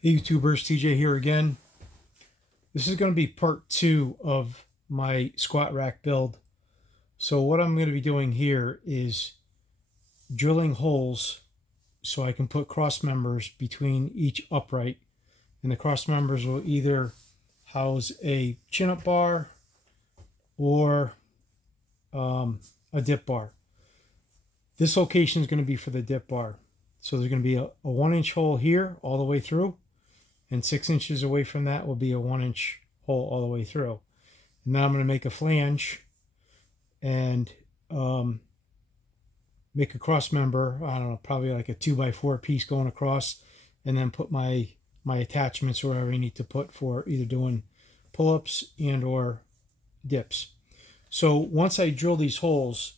Hey YouTubers, TJ here again. This is going to be part 2 of my squat rack build. So what I'm going to be doing here is drilling holes so I can put cross members between each upright. And the cross members will either house a chin-up bar or a dip bar. This location is going to be for the dip bar. So there's going to be a 1-inch hole here all the way through. And 6 inches away from that will be a 1-inch hole all the way through. And now I'm going to make a flange and make a cross member. I don't know, probably like a 2x4 piece going across, and then put my attachments or whatever I need to put for either doing pull-ups and or dips. So once I drill these holes,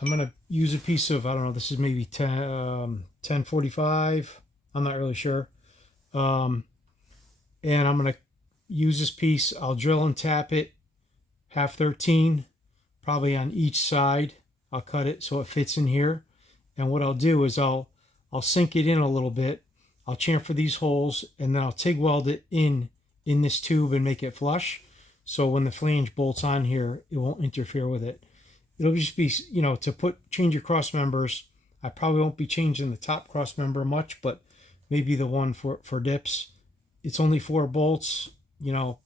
I'm going to use a piece of, I don't know, this is maybe 1045. I'm not really sure. And I'm going to use this piece. I'll drill and tap it 1/2-13, probably on each side. I'll cut it so it fits in here. And what I'll do is I'll sink it in a little bit. I'll chamfer these holes, and then I'll TIG weld it in this tube and make it flush. So when the flange bolts on here, it won't interfere with it. It'll just be, you know, to change your cross members. I probably won't be changing the top cross member much, but maybe the one for dips. It's only 4 bolts, you know,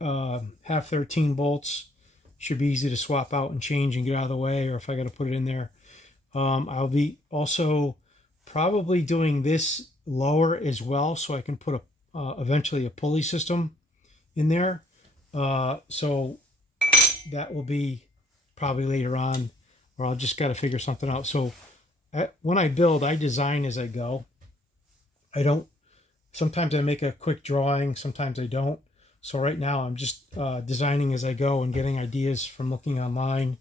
1/2-13 bolts. Should be easy to swap out and change and get out of the way, or if I got to put it in there. I'll be also probably doing this lower as well, so I can put eventually a pulley system in there. So that will be probably later on, or I'll just got to figure something out. So when I build, I design as I go. I don't. Sometimes I make a quick drawing, sometimes I don't. So right now I'm just designing as I go and getting ideas from looking online,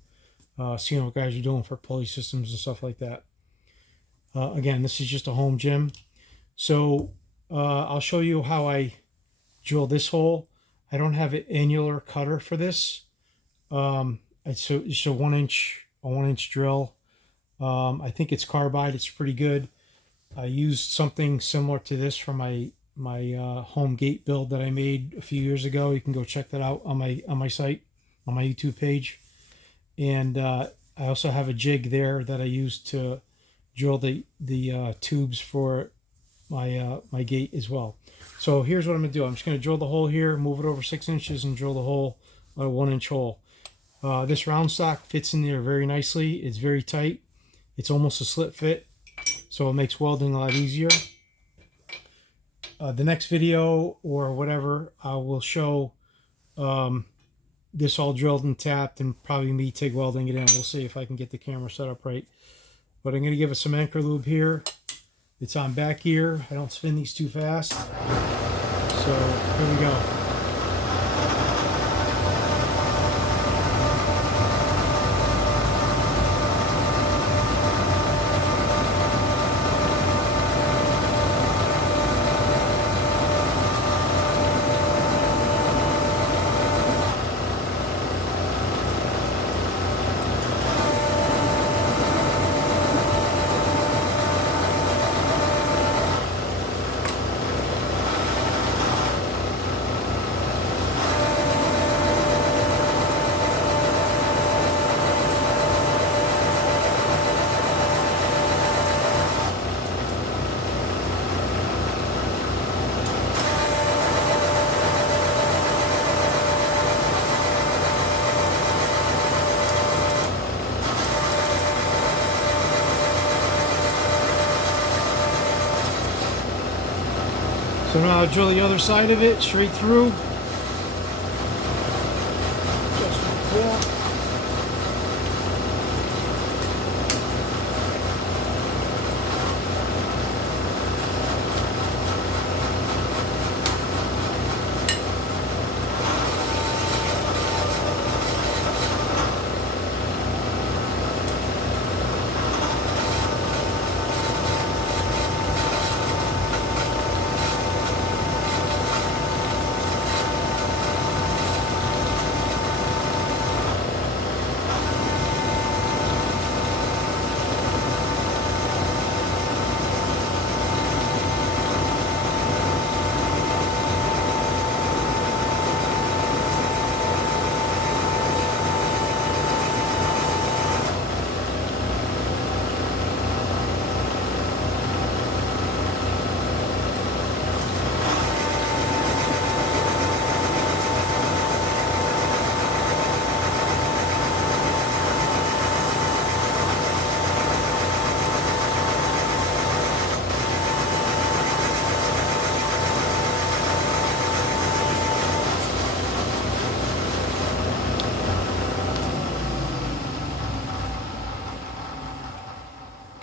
seeing what guys are doing for pulley systems and stuff like that. Again, this is just a home gym. So I'll show you how I drill this hole. I don't have an annular cutter for this. It's a 1-inch drill. I think it's carbide. It's pretty good. I used something similar to this for my home gate build that I made a few years ago. You can go check that out on my site, on my YouTube page. And I also have a jig there that I used to drill the tubes for my gate as well. So here's what I'm gonna do. I'm just gonna drill the hole here, move it over 6 inches, and drill the hole, a 1-inch hole. This round stock fits in there very nicely. It's very tight. It's almost a slip fit, so it makes welding a lot easier. The next video or whatever, I will show this all drilled and tapped, and probably me TIG welding it in. We'll see if I can get the camera set up right. But I'm going to give it some anchor lube here. It's on back here. I don't spin these too fast. So here we go. So now I'll drill the other side of it straight through. Just like that.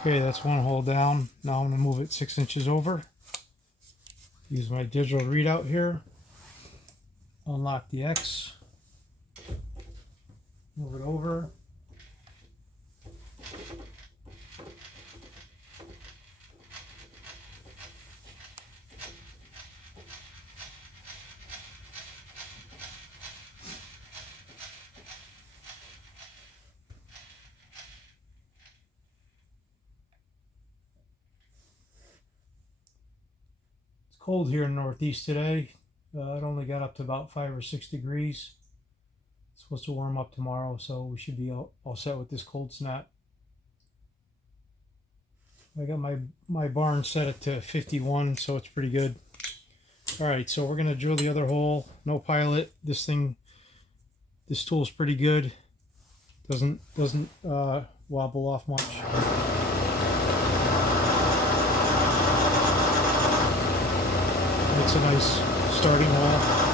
Okay, that's one hole down. Now I'm going to move it 6 inches over. Use my digital readout here. Unlock the X. Move it over. Cold here in the Northeast today. It only got up to about 5 or 6 degrees. It's supposed to warm up tomorrow, so we should be all set with this cold snap. I got my barn set it to 51, so it's pretty good. All right, so we're gonna drill the other hole. No pilot. This tool is pretty good. Doesn't wobble off much. It's a nice starting hole.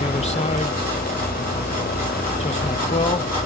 The other side, just my 12.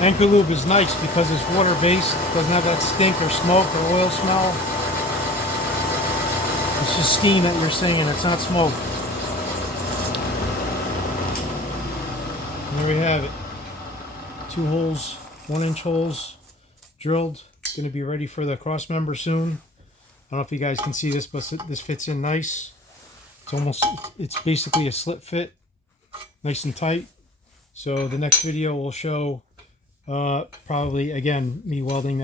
Anchor lube is nice because it's water-based, doesn't have that stink or smoke or oil smell. It's just steam that you're seeing, it's not smoke. And there we have it. 2 holes, 1-inch holes drilled. Going to be ready for the cross member soon. I don't know if you guys can see this, but this fits in nice. It's basically a slip fit, nice and tight. So the next video will show probably, again, me welding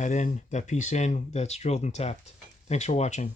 that piece in that's drilled and tapped. Thanks for watching.